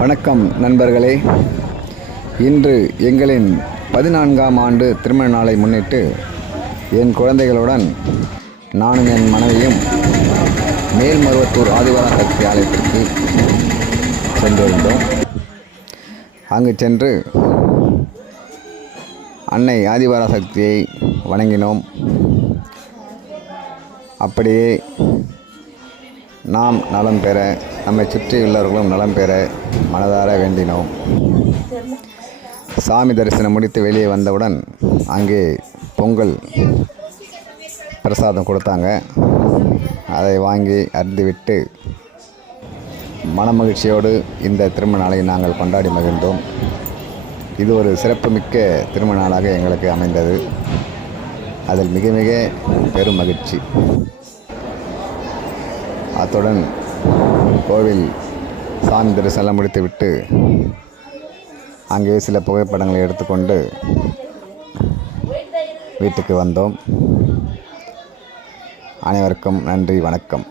வணக்கம் நண்பர்களே. இன்று எங்களின் 14ஆம் ஆண்டு திருமண நாளை முன்னிட்டு என் குழந்தைகளுடன் நானும் என் மனைவியும் மேல்மருவத்தூர் ஆதிபராசக்தி ஆலயத்திற்கு சென்றிருந்தோம். அங்கு சென்று அன்னை ஆதிபராசக்தியை வணங்கினோம். அப்படியே நாம் நலம் பெற, நம்மை சுற்றியுள்ளவர்களும் நலம் பெற மனதார வேண்டினோம். சாமி தரிசனம் முடித்து வெளியே வந்தவுடன் அங்கே பொங்கல் பிரசாதம் கொடுத்தாங்க. அதை வாங்கி அருந்திவிட்டு மனமகிழ்ச்சியோடு இந்த திருமண நாளை நாங்கள் கொண்டாடி மகிழ்ந்தோம். இது ஒரு சிறப்புமிக்க திருமண நாளாக எங்களுக்கு அமைந்தது. அதில் மிக மிக பெரும் மகிழ்ச்சி. அத்துடன் கோவில் சாமி தரிசனம் முடித்துவிட்டு அங்கே சில புகைப்படங்களை எடுத்துக்கொண்டு வீட்டுக்கு வந்தோம். அனைவருக்கும் நன்றி, வணக்கம்.